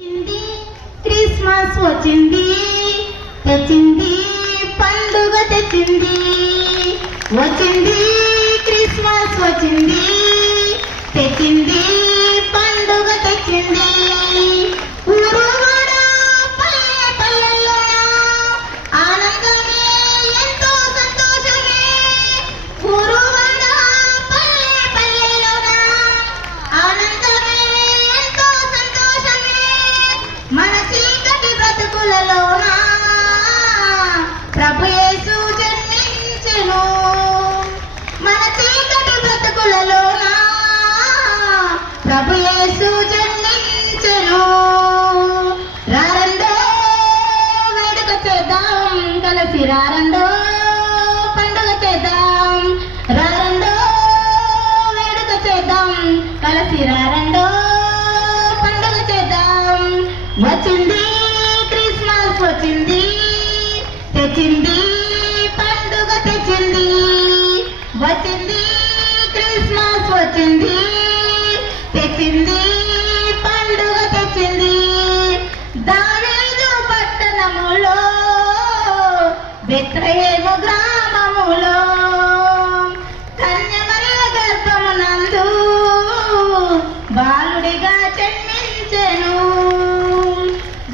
వచ్చింది క్రిస్మస్ వచ్చింది, తెచ్చింది పండుగ తెచ్చింది. వచ్చింది క్రిస్మస్ వచ్చింది, తెచ్చింది పండుగ తెచ్చింది. ఊరు వాడ పల్లె పల్లెల్లోన ఆనందమే ఎంతో సంతోషమే. ఊరు వాడ పల్లె పల్లెల్లోన ఆనందమే ఎంతో సంతోషమే. మన చీకటి బ్రతుకులలోన ప్రభు యేసు జన్మించెను. మన చీకటి బ్రతుకులలోన ప్రభు యేసు జన్మించెను. రారండో వేడుక చేద్దాం, కలిసి రారండో పండుగ చేద్దాం. రారండో వేడుక చేద్దాం, కలిసి రారండో పండుగ చేద్దాం. వచ్చింది క్రిస్మస్ వచ్చింది, తెచ్చింది పండుగ తెచ్చింది. వచ్చింది క్రిస్మస్ వచ్చింది, తెచ్చింది పండుగ తెచ్చింది. దావీదు పట్టణములో బెత్లెహేము గ్రామములో కన్యమరియ గర్భమునందు బాలుడిగా జన్మించెను.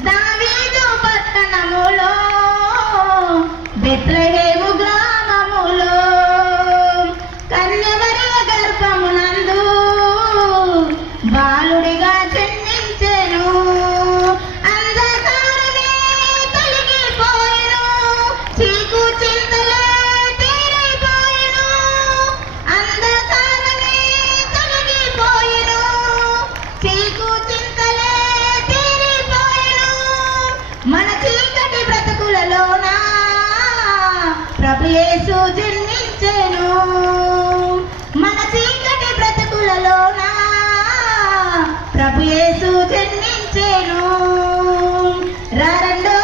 దావీదు పట్టణములో బెత్లెహేము గ్రామములో కన్యమరియ గర్భమునందు బాలుడిగా జన్మించెను. అంధకారమే తొలగిపోయెను, చీకు చింతలే తీరిపోయెను. అంధకారమే తొలగిపోయెను, చీకు చింతలే తీరిపోయెను. మన చీకటి బ్రతుకులలోన ప్రభు యేసు జన్మించెను. మన చీకటి బ్రతుకులలోన ప్రభు యేసు జన్మించెను. రారండో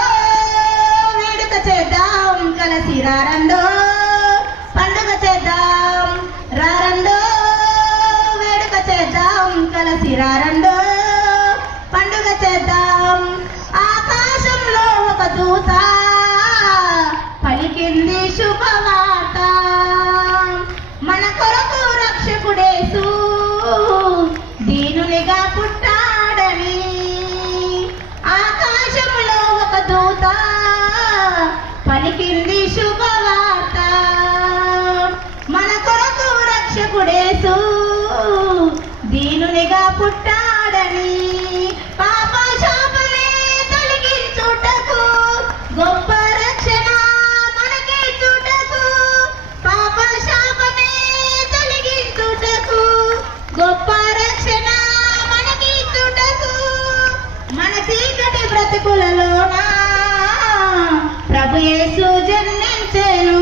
వేడుక చేద్దాం, కలిసి రారండో పండుగ చేద్దాం. రారండో వేడుక చేద్దాం, కలిసి రారండో పండుగ చేద్దాం. ఆకాశంలో ఒక దూత పలికింది శుభవార్త, మన కొరకు రక్షకుడేసు దీనునిగా పుట్టాడని. ఆకాశంలో ఒక దూత పలికింది శుభవార్త, మన కొరకు రక్షకుడేసు దీనునిగా పుట్టాడని. పాప శాపమే తొలగించుటకు గొప్ప రక్షణ మనకి చూటకు. పాప శాపమే తొలగించుటకు గొప్ప రక్షణ మనకి చూటకు. మన చీకటి బ్రతుకులలోన ప్రభు యేసు జన్మించెను.